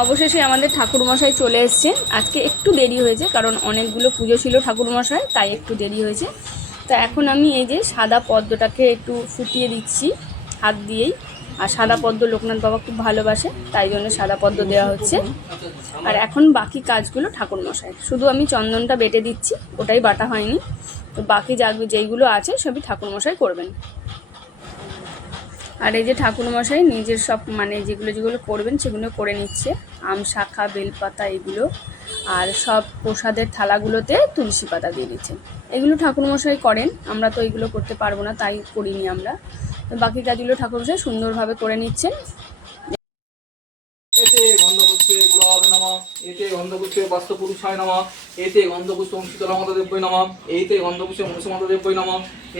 অবশেষে আমাদের ঠাকুরমশাই চলে এসছে। আজকে একটু দেরি হয়েছে, কারণ অনেকগুলো পুজো ছিল ঠাকুরমশাই, তাই একটু দেরি হয়েছে। তা এখন আমি এই যে সাদা পদ্মটাকে একটু ফুটিয়ে দিচ্ছি হাত দিয়েই। আর সাদা পদ্ম লোকনাথ বাবা খুব ভালোবাসে, তাই জন্য সাদা পদ্ম দেওয়া হচ্ছে। আর এখন বাকি কাজগুলো ঠাকুরমশাই শুধু আমি চন্দনটা বেটে দিচ্ছি, ওটাই বাটা হয়নি। তো বাকি যা যেইগুলো আছে সবই ঠাকুরমশাই করবেন। আর এই যে ঠাকুরমশাই নিজের সব মানে যেগুলো যেগুলো করবেন সেগুলো করে নিচ্ছে। আম, শাখা, বেলপাতা এগুলো। আর সব প্রসাদের থালাগুলোতে তুলসী পাতা দিয়ে দিচ্ছেন এগুলো ঠাকুরমশাই করেন, আমরা তো এগুলো করতে পারব না, তাই করিনি আমরা। তো বাকি কাজগুলো ঠাকুরমশাই সুন্দরভাবে করে নিচ্ছেন। এতে গন্ধপুষ্পে গুলাবে নম, এতে গন্ধপুষ্পে বাস্তুপুরুষায় নম, এতে গন্ধপুষ্পে ওম শীতলা দেব্যই নম, এতে গন্ধপুষ্পে সুমাতা দেব্যই নম,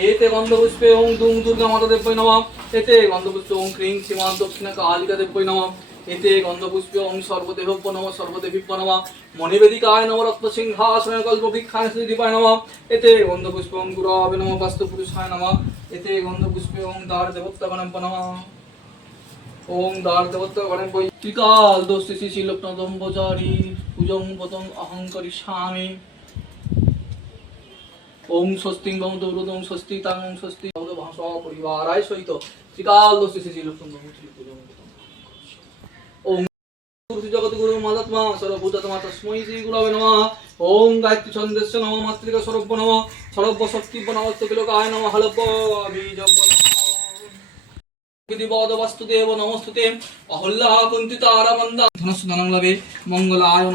এতে গন্ধপুষ্পে ওম দুং দুর্গা মাতা দেব্যই নম এতে গন্ধপুষ্পে ক্রিং সীমান দক্ষিণা কালিকা দেব্যই নম। এতে গন্ধপুষ্পে ওম সর্বদেভব্য নম সর্বদেবীব্য নম। মণিবেদিকায় নম রত্ন সিংহাসন কল্প বৃক্ষায় শ্রীদীপায় নম। এতে গন্ধপুষ্পে গুরাবে নম, বাস্তুপুরুষায় নম। এতে গন্ধপুষ্পে দ্বার দেবত্তগণম নম। ওম দ্বার বই ত্রিকাল দোষে শ্রী লোকনাথম্বচারী পূজং পতং অহংকারী স্বামী ওম স্বস্তি ভবতু ব্রতং স্বস্তি তাং ওম স্বস্তি পরিবারায় সহিত ত্রিকাল দোষে শ্রী ওম শ্রী নমঃ। ওম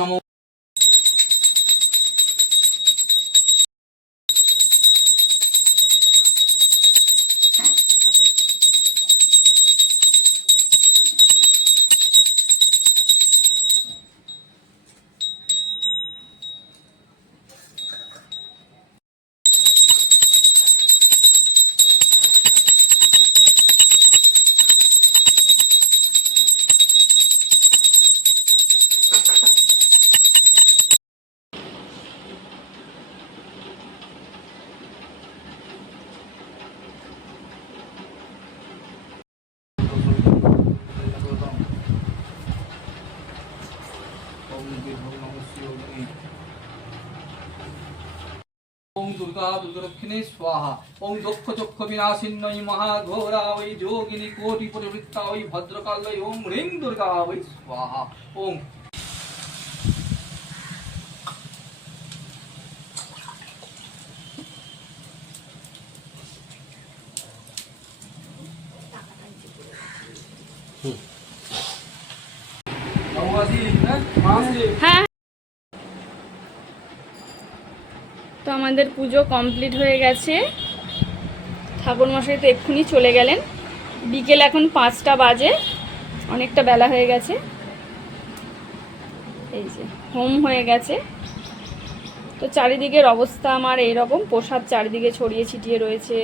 নম। ওম দুর্গা দুর্গরক্ষিণে স্বাহা ওম দক্ষ চক্ষ বিনাশিন্নই মহাঘোরা ওই যোগিনী কোটি পরিবৃত্তা ওই ভদ্রকাল্যই ওম হ্রিং দুর্গা ওই স্বাহা বাবুয়াজি হ্যাঁ মাসি হ্যাঁ তো আমাদের পুজো কমপ্লিট হয়ে গেছে। ঠাকুর মশাই তো এক্ষুনি চলে গেলেন। বিকেল এখন পাঁচটা বাজে, অনেকটা বেলা হয়ে গেছে। এই যে, হোম হয়ে গেছে। তো চারিদিকের অবস্থা আমার এইরকম, প্রসাদ চারিদিকে ছড়িয়ে ছিটিয়ে রয়েছে।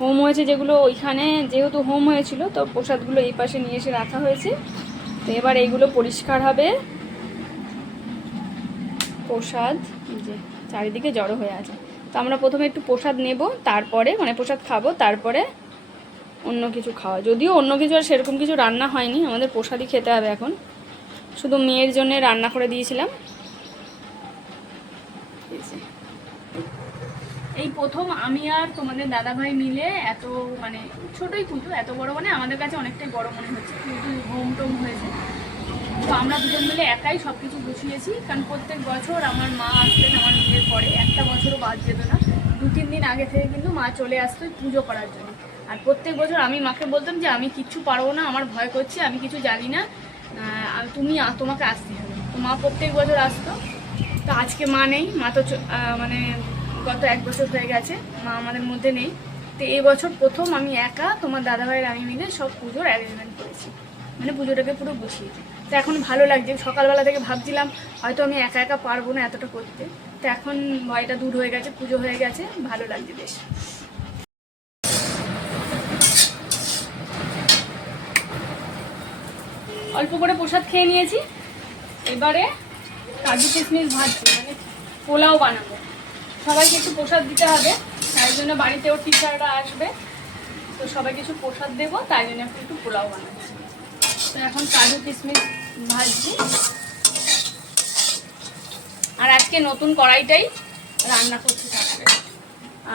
হোম হয়েছে যেগুলো ওইখানে, যেহেতু হোম হয়েছিল, তো প্রসাদগুলো এই পাশে নিয়ে এসে রাখা হয়েছে। তো এবার এইগুলো পরিষ্কার হবে। প্রসাদ যে। চারিদিকে জড়ো হয়ে আছে। তো আমরা প্রথমে একটু প্রসাদ নেব, তারপরে মানে প্রসাদ খাব, তারপরে অন্য কিছু খাওয়া। যদিও অন্য কিছু আর সেরকম কিছু রান্না হয়নি, আমাদের প্রসাদই খেতে হবে এখন। শুধু মেয়ের জন্য রান্না করে দিয়েছিলাম। এই প্রথম আমি আর তোমাদের দাদাভাই মিলে এত মানে ছোটই পুজো এত বড় মানে আমাদের কাছে অনেকটাই বড় মনে হচ্ছে। কিন্তু হোম টোম হয়েছে। তো আমরা দুজন মিলে একাই সব কিছু গুছিয়েছি, কারণ প্রত্যেক বছর আমার মা আসতেন আমার বিয়ের পরে। একটা বছরও বাদ যেত না। দু, তিন দিন আগে থেকে কিন্তু মা চলে আসতো পুজো করার জন্য। আর প্রত্যেক বছর আমি মাকে বলতাম যে, আমি কিচ্ছু পারব না, আমার ভয় করছে, আমি কিছু জানি না। তুমি তোমাকে আসতে হবে। তো মা প্রত্যেক বছর আসতো। তো আজকে মা নেই, মা তো মানে গত এক বছর হয়ে গেছে, মা আমাদের মধ্যে নেই। তো এই বছর প্রথম আমি একা, তোমার দাদাভাইয়ের, আমি মিলে সব পুজোর অ্যারেঞ্জমেন্ট করেছি। মানে পুজোটাকে পুরো গুছিয়েছি তো এখন ভালো লাগছে। সকালবেলা থেকে ভাবছিলাম, হয়তো আমি একা একা পারব না এতটা করতে। তো এখন ভয়টা দূর হয়ে গেছে, পুজো হয়ে গেছে, ভালো লাগছে বেশ। অল্প করে প্রসাদ খেয়ে নিয়েছি। এবারে কাজু কিশমিশ ভাজছি মানে পোলাও বানাবো। সবাইকে একটু প্রসাদ দিতে হবে, তাই জন্য বাড়িতেও টিচাররা আসবে। তো সবাই কিছু প্রসাদ দেবো, তাই জন্য একটু পোলাও বানাচ্ছি। তো এখন কাজু কিশমিশ ভাজছি আর আজকে নতুন কড়াইটাই রান্না করছি তারপরে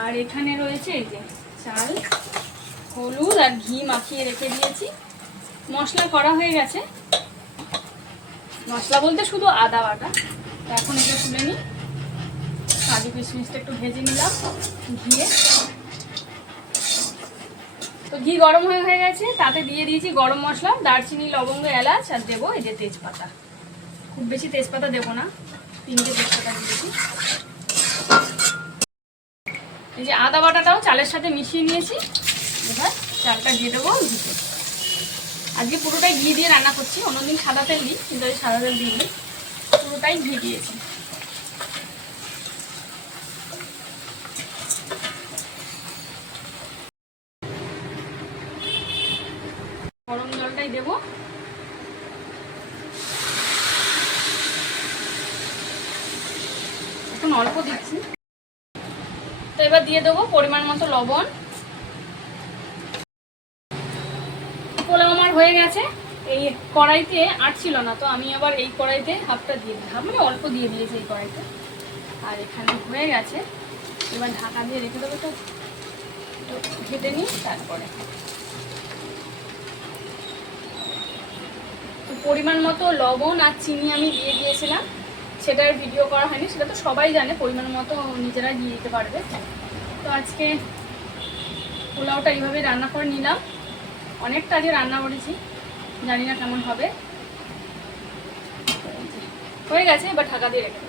আর এখানে রয়েছে এই যে চাল, হলুদ আর ঘি মাখিয়ে রেখে দিয়েছি। মশলা করা হয়ে গেছে। মশলা বলতে শুধু আদা বাটা। এখন এটা তুলে নিই। কাজু কিশমিশটা একটু ভেজে নিলাম। ঘিয়ে। তো ঘি গরম হয়ে হয়ে গেছে, তাতে দিয়ে দিয়েছি গরম মশলা, দারচিনি, লবঙ্গ, এলাচ, আর দেবো এই যে তেজপাতা। খুব বেশি তেজপাতা দেবো না, তিনটে তেজপাতা দিয়েছি। এই যে আদা বাটাটাও চালের সাথে মিশিয়ে নিয়েছি, এবার চালটা দিয়ে দেবো ঘিতে। আজকে পুরোটাই ঘি দিয়ে রান্না করছি, অন্যদিন সাদা তেল দিই, কিন্তু সাদা তেল দিইনি, পুরোটাই ঘি দিয়েছি গরম জলটাই দেবো এখন অল্প দিচ্ছি। তো এবার দিয়ে দেবো পরিমাণ মতো লবণ। পোলাও আমার হয়ে গেছে। এই কড়াইতে আর ছিল না, তো আমি আবার এই কড়াইতে হাফটা দিয়ে দিই হাফ মানে অল্প দিয়ে দিয়েছি এই কড়াইতে। আর এখানে হয়ে গেছে। এবার ঢাকা দিয়ে রেখে দেবো তো। ঘেটে নিই, তারপরে। পরিমাণ মতো লবণ আর চিনি আমি দিয়ে দিয়েছিলাম। সেটার ভিডিও করা হয়নি, সেটা তো সবাই জানে, পরিমাণ মতো নিজেরা দিয়ে দিতে পারবে। তো আজকে পোলাওটা এইভাবে রান্না করে নিলাম। অনেকটা আগে রান্না করেছি, জানি না কেমন হবে। হয়ে গেছে, এবার ঢাকা দিয়ে রেখে।